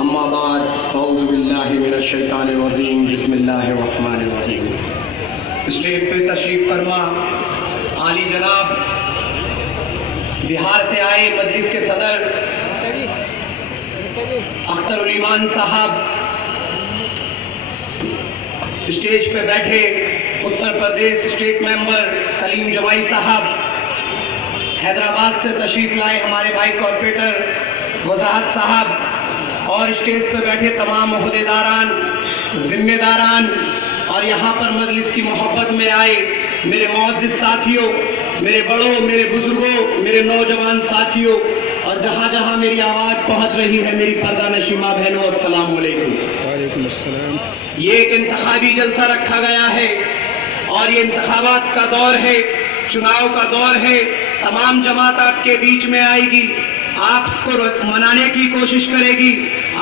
اما بعد اعوذ باللہ من الشیطان الرجیم بسم اللہ الرحمن الرحیم۔ اسٹیج پہ تشریف فرما عالی جناب بہار سے آئے مجلس کے صدر اختر الایمان صاحب، اسٹیج پہ بیٹھے اتر پردیش اسٹیٹ ممبر کلیم جمائی صاحب، حیدرآباد سے تشریف لائے ہمارے بھائی کارپوریٹر وضاحت صاحب، اور اسٹیج پہ بیٹھے تمام عہدیداران، ذمہ داران، اور یہاں پر مجلس کی محبت میں آئے میرے معزز ساتھیوں، میرے بڑوں، میرے بزرگوں، میرے نوجوان ساتھیوں، اور جہاں جہاں میری آواز پہنچ رہی ہے میری پردہ نشیمہ بہنوں، السلام علیکم۔ وعلیکم السلام۔ یہ ایک انتخابی جلسہ رکھا گیا ہے اور یہ انتخابات کا دور ہے، چناؤ کا دور ہے، تمام جماعت آپ کے بیچ میں آئے گی، آپ کو منانے کی کوشش کرے گی،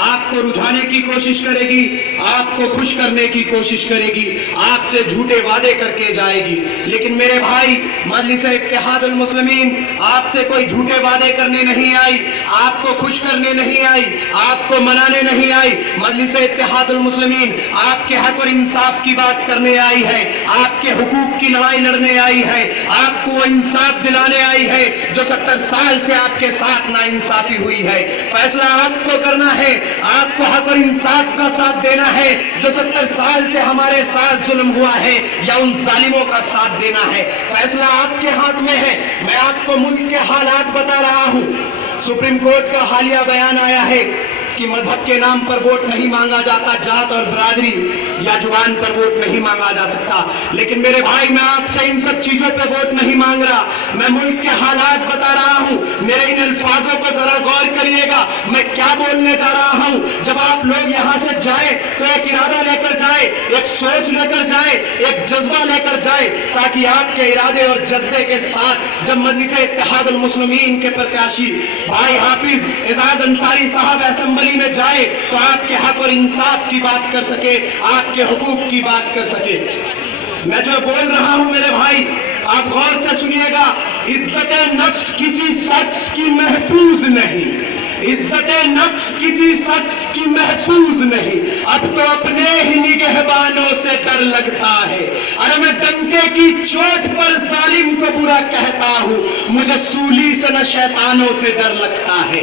آپ کو رجھانے کی کوشش کرے گی، آپ کو خوش کرنے کی کوشش کرے گی، آپ سے جھوٹے وعدے کر کے جائے گی، لیکن میرے بھائی مجلس اتحاد المسلمین آپ سے کوئی جھوٹے وعدے کرنے نہیں آئی، آپ کو خوش کرنے نہیں آئی، آپ کو منانے نہیں آئی۔ مجلس اتحاد المسلمین آپ کے حق اور انصاف کی بات کرنے آئی ہے، آپ کے حقوق کی لڑائی لڑنے آئی ہے، آپ کو انصاف دلانے آئی ہے جو 70 سال سے آپ کے ساتھ ناانصافی ہوئی ہے۔ فیصلہ آپ کو کرنا ہے، آپ کو حق اور انصاف کا ساتھ دینا ہے جو 70 سال سے ہمارے ساتھ ظلم ہوا ہے، یا ان ظالموں کا ساتھ دینا ہے۔ فیصلہ آپ کے ہاتھ میں ہے۔ میں آپ کو ملک کے حالات بتا رہا ہوں۔ سپریم کورٹ کا حالیہ بیان آیا ہے کہ مذہب کے نام پر ووٹ نہیں مانگا جاتا، جات اور برادری یا زبان پر ووٹ نہیں مانگا جا سکتا، لیکن میرے بھائی میں آپ سے ان سب چیزوں پہ ووٹ نہیں مانگ رہا، میں ملک کے حالات بتا رہا ہوں۔ میرے ان الفاظوں کو ذرا غور کریے گا، میں کیا بولنے جا رہا ہوں۔ جب آپ لوگ یہاں سے جائیں تو ایک ارادہ لے کر جائے، ایک سوچ لے کر جائے، ایک جذبہ لے کر جائے، تاکہ آپ کے ارادے اور جذبے کے ساتھ جب مجلس اتحاد المسلمین کے پرتیاشی بھائی حافظ اعزاز انصاری صاحب اسمبلی میں جائے تو آپ کے حق اور انصاف کی بات کر سکے، آپ کے حقوق کی بات کر سکے۔ میں جو بول رہا ہوں میرے بھائی آپ غور سے سنیے گا، عزت نفس کسی شخص کی محفوظ نہیں، عزت نفس کسی شخص کی محفوظ نہیں، اب تو اپنے ہی نگہبانوں سے ڈر لگتا ہے۔ ارے میں ڈنکے کی چوٹ پر ظالم کو برا کہتا ہوں، مجھے سولی سے نہ شیطانوں سے ڈر لگتا ہے۔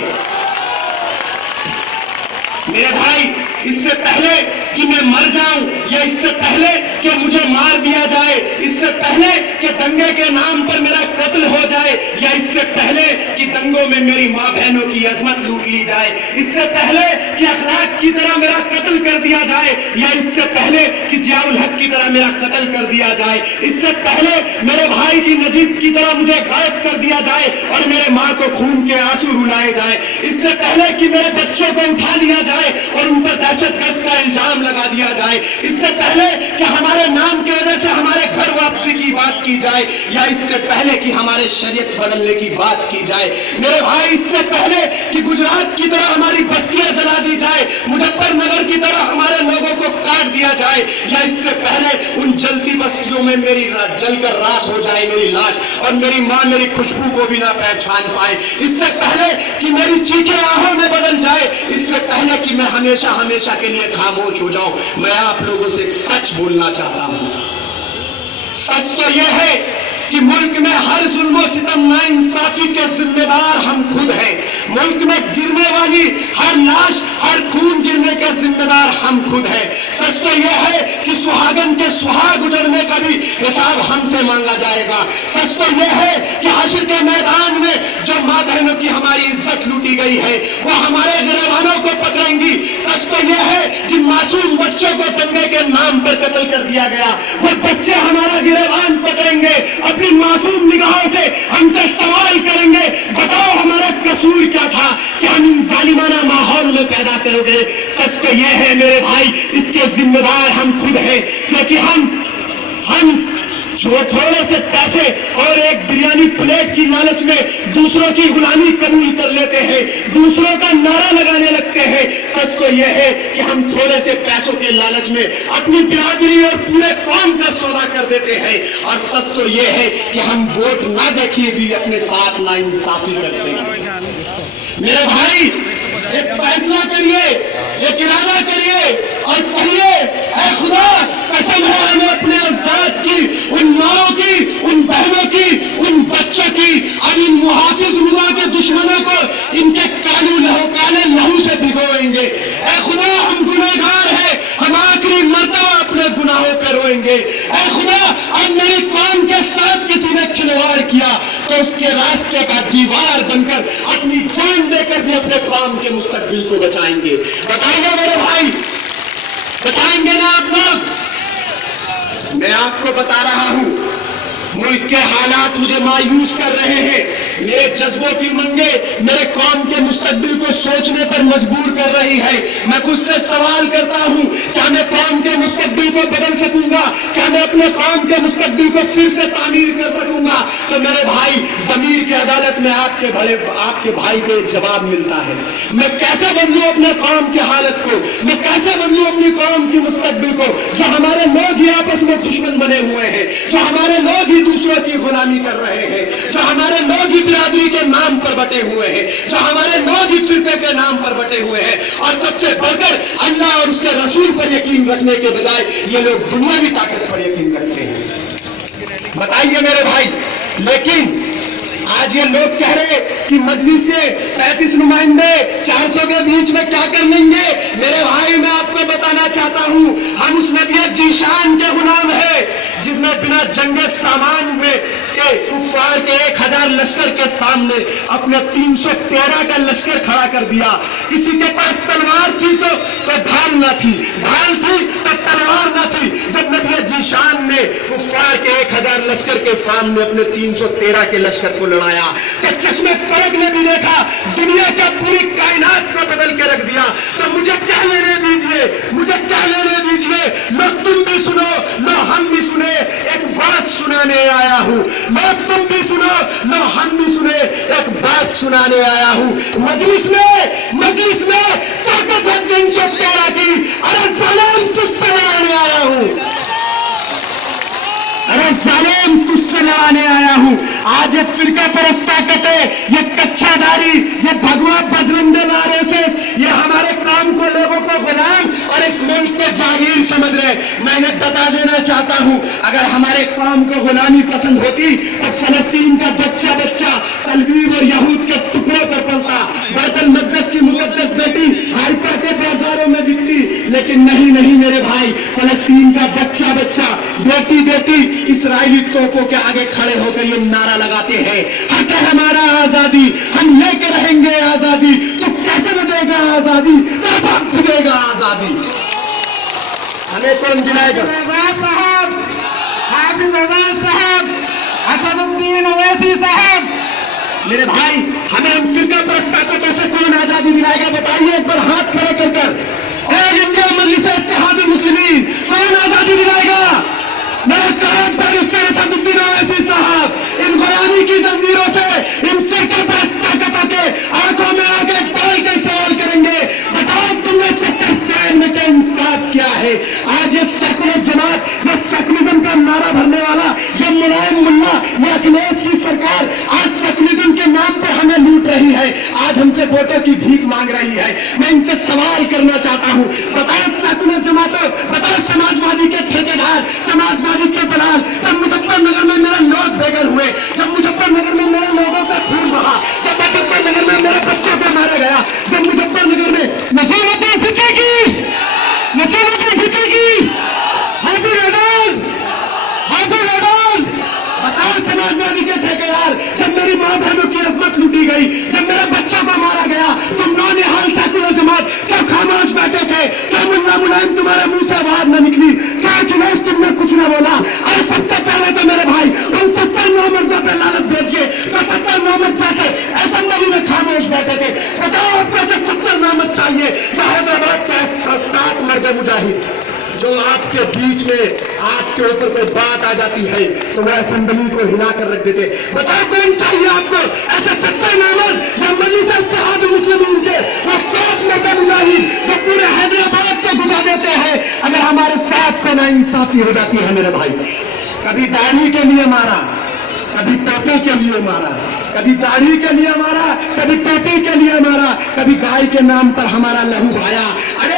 میرے بھائی اس سے پہلے کہ میں مر جاؤں، یا اس سے پہلے کہ مجھے مار دیا جائے، اس سے پہلے کہ دنگے کے نام پر میرا قتل ہو جائے، یا اس سے پہلے کہ دنگوں میں میری ماں بہنوں کی عظمت لوٹ لی جائے، اس سے پہلے کہ اخلاق کی طرح میرا قتل کر دیا جائے، یا اس سے پہلے کہ ضیاء الحق کی طرح میرا قتل کر دیا جائے، اس سے پہلے میرے بھائی کی نجیب کی طرح مجھے غائب کر دیا جائے اور میرے ماں کو خون کے آنسو رلائے جائے، اس سے پہلے کہ میرے بچوں کو اٹھا لیا جائے اور ان پر دہشت گرد کا الزام لگا دیا جائے، اس سے پہلے کہ ہمارے نام کی وجہ سے ہمارے گھر واپسی کی بات کی جائے، یا اس سے پہلے کہ ہمارے شریعت بدلنے کی بات کی جائے، میرے بھائی اس سے پہلے کہ گجرات کی طرح ہماری بستیاں جلا دی جائے، مظفر نگر کی طرح ہمارے لوگوں کو کاٹ دیا جائے، یا اس سے پہلے ان جلتی بستیوں میں میری جل کر راکھ ہو جائے میری لاش، اور میری ماں میری خوشبو کو بھی نہ پہچان پائے، اس سے پہلے کہ میری چیخیں آہوں میں بدل جائے، اس سے پہلے کہ میں ہمیشہ ہمیشہ کے لیے خاموش ہو جاؤں، میں آپ لوگوں سے ایک سچ بولنا چاہتا ہوں۔ سچ تو یہ ہے کہ ملک میں ہر ظلم و ستم ناانصافی کے ذمہ دار ہم خود ہیں، ملک میں گرنے والی ہر لاش، ہر خون گرنے کے ذمہ دار ہم خود ہیں۔ سچ تو یہ ہے کہ سہاگن کے سہاگ اجڑنے کا بھی حساب ہم سے مانگا جائے گا۔ سچ تو یہ ہے کہ حشر کے میدان میں جو ماں بہنوں کی ہماری عزت لوٹی گئی ہے وہ ہمارے گریبانوں کو پکڑیں گی۔ سچ تو یہ ہے جن معصوم بچوں کو دنگے کے نام پر قتل کر دیا گیا وہ بچے ہمارا گریبان پکڑیں گے، اپنی معصوم نگاہوں سے ہم سے سوال کریں گے، بتاؤ ہمارا قصور کیا تھا کہ ہم ان ظالمانہ ماحول میں پیدا کرو گے۔ سچ تو یہ ہے میرے بھائی اس کے ذمہ دار ہم خود ہیں، کیونکہ ہم تھوڑے سے پیسے اور ایک بریانی پلیٹ کی لالچ میں دوسروں کی غلامی قبول کر لیتے ہیں، دوسروں کا نعرہ لگانے لگتے ہیں۔ سچ تو یہ ہے کہ ہم تھوڑے سے پیسوں کے لالچ میں اپنی برادری اور پورے قوم کا سودا کر دیتے ہیں، اور سچ تو یہ ہے کہ ہم ووٹ نہ دیکھیے بھی اپنے ساتھ ناانصافی کرتے ہیں۔ میرے بھائی ایک فیصلہ کریے، ایک ارادہ کریے اور کہیے اے خدا قسم ہے ہمیں اپنے اجداد کی، ان ماؤں کی، ان بہنوں کی، ان بچوں کی، اب ان محافظ روا کے دشمنوں کو ان کے کالے لہو سے بھگوئیں گے۔ اے خدا ہم گنہگار ہیں، ہم آخری مرتبہ اپنے گناہوں پہ روئیں گے۔ اے خدا اب میری قوم کے ساتھ کسی نے کھلواڑ کیا تو اس کے راستے کا دیوار بن کر اپنی جان دے کر بھی اپنے قوم کے مستقبل کو بچائیں گے۔ بتائیں گے میرے بھائی، بتائیں گے نا آپ لوگ؟ میں آپ کو بتا رہا ہوں ملک کے حالات مجھے مایوس کر رہے ہیں، میرے جذبوں کی منگے میرے قوم کے مستقبل کو سوچنے پر مجبور کر رہی ہے۔ میں خود سے سوال کرتا ہوں کیا میں قوم کے مستقبل کو بدل سکوں گا؟ کیا میں اپنے قوم کے مستقبل کو پھر سے تعمیر کر سکوں گا؟ تو میرے بھائی ضمیر کی عدالت میں آپ کے بھائی کو ایک جواب ملتا ہے۔ میں کیسے بدلوں اپنے قوم کی حالت کو؟ میں کیسے بدلوں اپنی قوم کی مستقبل کو؟ جو ہمارے لوگ ہی آپس میں دشمن بنے ہوئے ہیں، جو ہمارے لوگ ہی دوسروں کی غلامی کر رہے ہیں، جو ہمارے لوگ ہی برادری کے نام پر بٹے ہوئے ہیں، جو ہمارے لوگ ہی فرقے کے نام پر بٹے ہوئے ہیں، اور سب سے بڑھ کر اللہ اور اس کے رسول پر یقین رکھنے کے بجائے یہ لوگ دنیاوی طاقت پر یقین رکھتے ہیں۔ بتائیے میرے بھائی، لیکن آج یہ لوگ کہہ رہے کہ مجلس کے 35 نمائندے 400 کے بیچ میں کیا کر لیں گے؟ میرے بھائی میں آپ کو بتانا چاہتا ہوں ہم اس نبی ذیشان کے غلام ہیں جس نے بنا جنگ سامان میں کفار کے 1000 لشکر کے سامنے اپنے 313 کا لشکر کھڑا کر دیا۔ کسی کے پاس تلوار تھی تو ڈھال نہ تھی، ڈھال تھی تو تلوار نہ تھی۔ جب نبی ذیشان نے کفار کے 1000 لشکر کے سامنے اپنے 313 کے لشکر کو لڑایا تو چشمے فلک نے بھی دیکھا، دنیا کا پوری کائنات کو بدل کے رکھ دیا۔ تو مجھے کیا لینے دیجئے، مجھے کیا لینے دیجئے، لو تم بھی سنو، لو ہم بھی سنے، ایک بات سنانے آیا ہوں۔ لو تم بھی سنو، لو ہم بھی سنے، ایک بات سنانے آیا ہوں۔ مجلس میں طاقت ہے 313 کی، ارے ظالم تجھ سے لڑانے آیا ہوں، ارے ظالم تجھ سے لڑانے آیا ہوں۔ آج یہ فرقہ پرست طاقت ہے، یہ کچا داری، یہ بھگوا بجرنگ دل RSS، یہ ہمارے قوم کو، لوگوں کو غلام اور اس ملک کو جاگیر سمجھ رہے۔ میں نے بتا دینا چاہتا ہوں اگر ہمارے قوم کو غلامی پسند ہوتی تو فلسطین کا بچہ تلویب اور یہود کے ٹکڑوں پر پلتا، بیت المقدس کی مقدس بیٹی حائفہ کے بازاروں میں بکتی، لیکن نہیں میرے بھائی، فلسطین کا بچہ بیٹی اسرائیلی توپوں کے آگے کھڑے ہو کر یہ نعرہ لگاتے ہیں حق ہے ہمارا آزادی، ہم لے کے رہیں گے آزادی۔ تو کیسے دے گا آزادی؟ تیرا باپ دے گا آزادی، ہمیں کون دلائے گا؟ صاحب، حافظ اعزاز صاحب، اسد الدین اویسی صاحب، میرے بھائی ہمیں ہم فرقہ پرست طاقتوں سے کون آزادی دلائے گا؟ بتائیے ایک بار ہاتھ کھڑے کر اور انڈیا مجلس اتحاد المسلمین کون آزادی دلائے گا؟ میرا قائد بیرسٹر اسد الدین اویسی صاحب ان غلامی کی زنجیروں سے، ان فرقہ پرست طاقتوں کے آنکھوں میں آگے ڈال کر سوال کریں گے، بتاؤ تم نے 70 سال میں کیا انصاف کیا ہے؟ آج یہ سیکولر جماعت، یہ سیکولرزم کا نعرہ بھرنے والا، یہ ملائم ملا، یہ اکھلیش کی سرکار آج سیکولرزم کے نام پر ہمیں لوٹ رہی ہے، آج ہم سے ووٹوں کی بھیک مانگ رہی ہے۔ میں ان سے سوال کرنا چاہتا ہوں، بتاؤ سیکولر جماعتوں، بتاؤ سماجوادی کے ٹھیکیدار، سماجوادی کے دلال، جب مظفر نگر میں میرے لوگ بے گھر ہوئے، جب مظفر نگر میں میرے لوگوں کا خون بہا، جب مظفر نگر میں میرے بچوں کو مارا گیا، جب مظفر نگر میں نصیرت الفقہ کی حافظ اعزاز، بتاؤ سماجوادی کے ٹھیکیدار، جب میری ماں بہنوں کی عصمت لوٹی گئی، جب میرے بچوں کو مارا گیا، تم نونحال سیکولر جماعت کیا خاموش بیٹھے تھے؟ کیا ملا ملائم تمہارے منہ سے آواز نہ نکلی؟ کیا اکھلیش تم نے کچھ نہ بولا؟ ارے سب سے پہلے تو میرے بھائی ان 70 نومردوں پہ لعنت بھیجیے تو 70 نومرد جا کے اسمبلی میں خاموش بیٹھے تھے۔ بتاؤ آپ کو 70 نومرد چاہیے یا حیدرآباد کے 7 مرد مجاہد جو آپ کے بیچ میں آپ کے اوپر کوئی بات آ جاتی ہے تو وہ اسمبلی کو ہلا کر رکھ دیتے؟ بتاؤ کون چاہیے آپ کو، ایسے 70 نامرد یا مجلس اتحاد المسلمین کے وہ 7 مرد مجاہد جو پورے حیدرآباد کو گزا دیتے ہیں؟ اگر ہمارے ساتھ کو نا انصافی ہو جاتی ہے میرے بھائی، کبھی داڑھی کے لیے مارا، کبھی ٹوپے کے لیے مارا، کبھی داڑھی کے لیے مارا، کبھی ٹوپے کے لیے مارا، کبھی گائے کے نام پر ہمارا لہو بہایا۔ ارے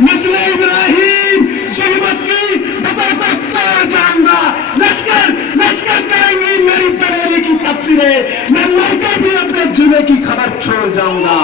مثل ابراہیم ظلمت کی بتاتا توڑ جاؤں گا. لشکر کریں گی میری بریلی کی تفسیریں. میں مر کر بھی اپنے جینے کی خبر چھوڑ جاؤں گا.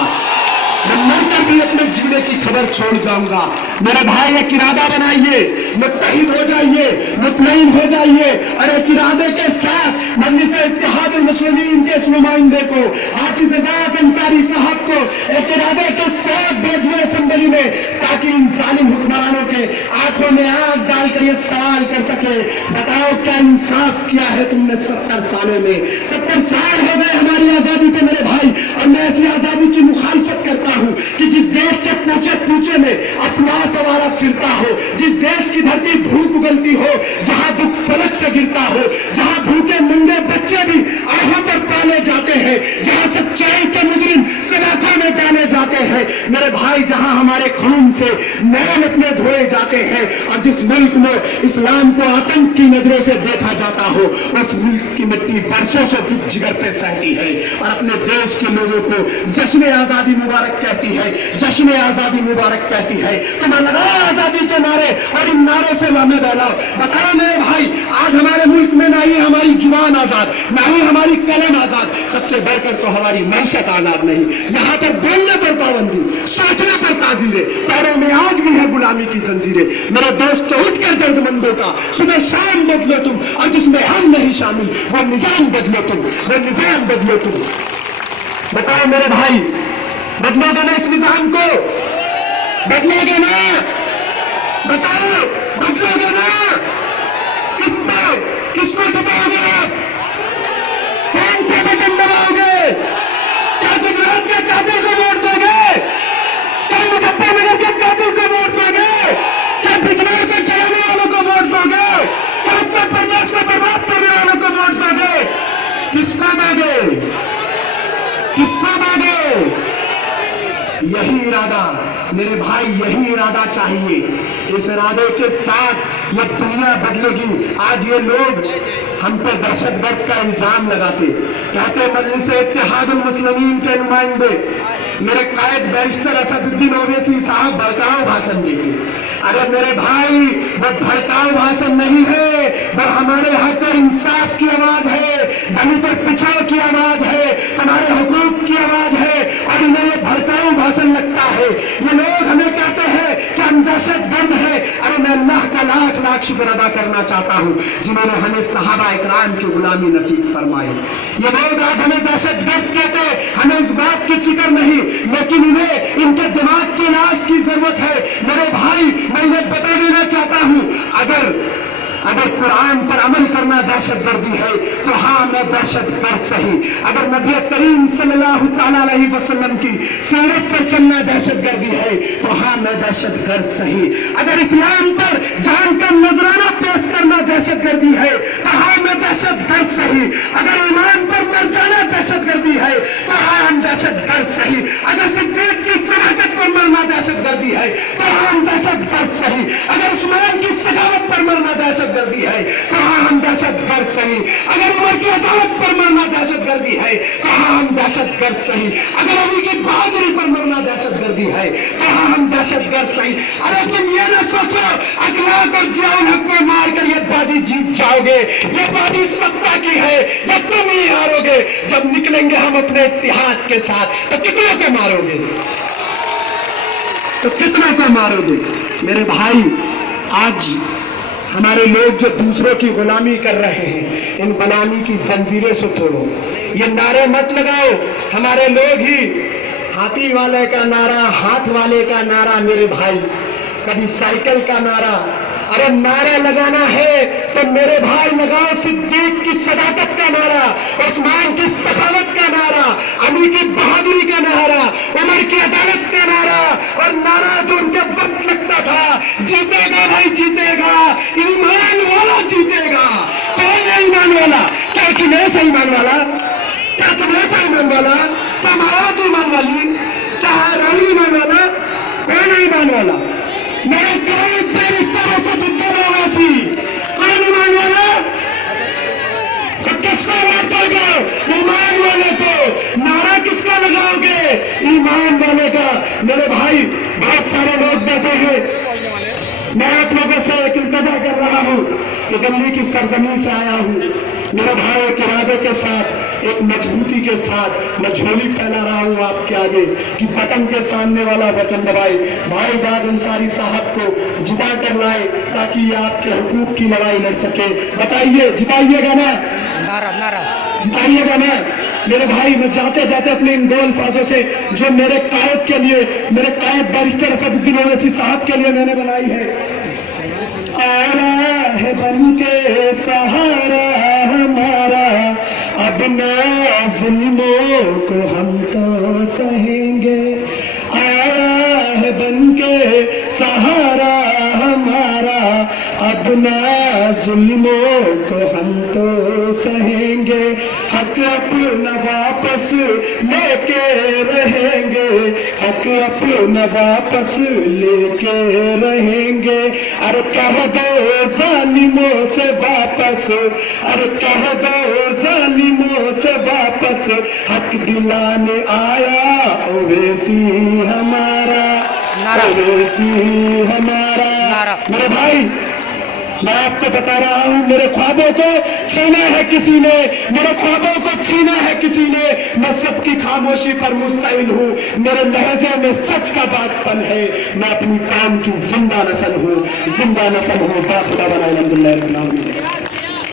میں مر کر بھی اپنے جینے کی خبر چھوڑ جاؤں گا. میرے بھائی ایک ارادہ بنائیے, متحد ہو جائیے, مطمئن ہو جائیے, اور ایک ارادے کے ساتھ مجلس اتحاد المسلمین کے اس نمائندے کو حافظ ذات انصاری صاحب کو ایک ارادے کے ساتھ بھیجیے اسمبلی میں, تاکہ ان ظالم حکمرانوں کے آنکھوں میں آنکھ ڈال کر یہ سوال کر سکے, بتاؤ کیا انصاف کیا ہے تم نے 70 سالوں میں. 70 سال ہو گئے ہماری آزادی کو میرے بھائی, اور میں ایسی آزادی کی مخالفت کرتا ہوں کہ جس دیش کے پوچھے میں افلاس سوارا پھرتا ہو, جس دیش کی دھرتی بھوک اگلتی ہو, جہاں دکھ فلک سے گرتا ہو, جہاں بھوکے ننگے بچے بھی آہوں پر پالے جاتے ہیں, جہاں سچائی کے مجرم سلاخوں میں ڈالے جاتے ہیں میرے بھائی, جہاں ہمارے خون سے نین اپنے دھوئے جاتے ہیں, اور جس ملک میں اسلام کو آتنک کی نظروں سے دیکھا جاتا ہو, اس ملک کی مٹی برسوں سے دکھ جگر پہ سہتی ہے, اور اپنے دیش کے لوگوں کو جشن آزادی مبارک کہتی ہے, جشن آزادی مبارک کہتی ہے. تمہیں لگا آزادی کے نعرے, اور ان نعروں سے ہمیں بہلاؤ. بتاؤ میرے بھائی, آج ہمارے ملک میں نہ ہی ہماری زبان آزاد, نہ ہی ہماری قلم آزاد, سب سے بڑھ کر تو ہماری معیشت آزاد نہیں. یہاں پر بولنے پر پابندی, سوچنے پر تعزیریں, پیروں میں آج بھی ہے غلامی کی زنجیریں. میرے دوست اٹھ کر درد مندوں کا صبح شام بدلو تم, اور جس میں ہم نہیں شامل وہ نظام بدلو تم, وہ نظام بدلو تم. بتاؤ میرے بھائی, بدلو گے نا اس نظام کو؟ بدلو گے نا؟ بتاؤ بدلو گے نا؟ کس کو جتاؤ گے آپ؟ کون سے بٹن دباؤ گے؟ کیا گجرات کے قاتل کو ووٹ دو گے؟ کیا مظفر نگر کے قاتل کو ووٹ دو گے؟ کیا بجنور کو چلانے والوں کو ووٹ دو گے؟ کیا اتر پردیش کو برباد کرنے والوں کو ووٹ دو گے؟ کس کو دو گے؟ کس کو دو گے؟ یہی ارادہ میرے بھائی, یہی ارادہ چاہیے. اس ارادے کے ساتھ یہ دنیا بدلے گی. آج یہ لوگ ہم پہ دہشت گرد کا الزام لگاتے, کہتے مجلس اتحاد المسلمین کے نمائندے میرے قائد بیرسٹر اسد الدین اویسی صاحب بھڑکاؤ بھاشن دیتے. ارے میرے بھائی, وہ بھڑکاؤ بھاشن نہیں ہے, وہ ہمارے حق اور انصاف کی آواز ہے, دلت اور پچھڑوں کی آواز ہے, ہمارے حقوق کی آواز ہے, اور انہیں یہ بھڑکاؤ بھاشن لگتا ہے. یہ لوگ ہمیں کہتے ہیں کہ ہم دہشت گرد ہیں. ارے میں اللہ کا لاکھ لاکھ شکر ادا کرنا چاہتا ہوں جنہوں نے ہمیں صحابہ اکرام کی غلامی نصیب فرمائی. یہ لوگ آج ہمیں دہشت گرد کہتے, ہمیں اس بات کی فکر نہیں, لیکن انہیں ان کے دماغ کے علاج کی ضرورت ہے. میرے بھائی, میں انہیں بتا دینا چاہتا ہوں, اگر قرآن پر عمل کرنا دہشت گردی ہے تو ہاں میں دہشت گرد صحیح. اگر نبی کریم صلی اللہ تعالیٰ علیہ وسلم کی سیرت پر چلنا دہشت گردی ہے تو ہاں میں دہشت گرد صحیح. اگر اسلام پر جان کا نذرانہ پیش کرنا دہشت گردی ہے تو ہاں میں دہشت گرد صحیح. اگر ایمان پر مر جانا دہشت گردی ہے تو ہاں ہم دہشت گرد صحیح. اگر صدیق کی صداقت پر مرنا دہشت گردی ہے تو ہاں ہم دہشت گرد صحیح. اگر عثمان کی سخاوت پر مرنا دہشت گردی ہے تو ہاں ہم دہشت گرد صحیح. اگر عمر کی عدالت پر مرنا دہشت گردی ہے تو ہاں ہم دہشت گرد صحیح. اگر علی کی بہادری پر مرنا دہشت گردی ہے تو ہاں ہم دہشت گرد صحیح. ارے تم یہ نہ سوچو اخلاق اور ضیاء الحق کو مار کر یہ بازی جیت جاؤ گے. یہ بازی ستا کی ہے, یا تم ہی ہارو گے. جب نکلیں گے ہم اپنے اتحاد کے ساتھ تو کتنوں کو مارو گے؟ تو کتنوں کو مارو گے؟ میرے بھائی, آج ہمارے لوگ جو دوسروں کی غلامی کر رہے ہیں, ان غلامی کی زنجیریں سے توڑو. یہ نعرے مت لگاؤ, ہمارے لوگ ہی ہاتھی والے کا نعرہ, ہاتھ والے کا نعرہ, میرے بھائی کبھی سائیکل کا نعرہ. ارے نعرہ لگانا ہے تو میرے بھائی لگاؤ صدیق کی صداقت کا نعرہ, عثمان کی سخاوت کا نعرہ, علی کی بہادری کا نعرہ, عمر کی عدالت کا نعرہ, اور نعرہ جو ان کے وقت لگتا تھا, جیتے گا بھائی جیتے گا, ایمان والا جیتے گا. کون ہے ایمان والا؟ کیا تم ایسا ایمان والا؟ کیا تم ایسا ایمان والا؟ تمہارا تو ایمان والی, کیا رانی ایمان والا؟ کون ہے ایمان والا؟ میرے قائد بیرسٹر اسد الدین اویسی کون ایمان والا؟ تو کس کو ووٹ دو گے؟ ایمان والے کو. نعرہ کس کا لگاؤ گے؟ ایمان والے کا. میرے بھائی بہت سارے لوگ بیٹھے ہیں، میں آپ لوگوں سے ایک التجا کر رہا ہوں کہ دلی کی سرزمین سے آیا ہوں، میرے بھائی ایک ارادے کے ساتھ، ایک مضبوطی کے ساتھ میں جھولی پھیلا رہا ہوں آپ کے آگے کہ بٹن کے سامنے والا بٹن دبائے، بھائی جاج انصاری صاحب کو جتا کر لائے تاکہ یہ آپ کے حقوق کی لڑائی لڑ سکے۔ بتائیے جتائیے گا نا؟ جتائیے گا نا؟ میرے بھائی میں جاتے جاتے اپنے ان دو الفاظوں سے جو میرے قائد کے لیے، میرے قائد بیرسٹر اسد الدین اویسی صاحب کے لیے میں نے بنائی ہے، آیا ہے بن کے سہارا ہمارا، اب نہ ظلموں کو ہم تو سہیں گے، آیا ہے بن کے سہارا ہمارا، اب نہ ظلموں کو ہم تو سہیں گے، حق اپنا واپس لے کے رہیں گے، حق اپنا واپس لے کے رہیں گے، ارے کہہ دو ظالموں سے واپس، ارے کہہ دو ظالموں سے واپس، حق دلانے آیا اویسی ہمارا، اویسی ہمارا۔ میرے بھائی میں آپ کو بتا رہا ہوں، میرے خوابوں کو چھینا ہے کسی نے، میرے خوابوں کو چھینا ہے کسی نے، میں سب کی خاموشی پر مستعد ہوں، میرے لہجے میں سچ کا بات پل ہے، میں اپنی قوم کی زندہ نسل ہوں، زندہ نسل ہوں، باخدا بنا الحمدللہ رب العالمین۔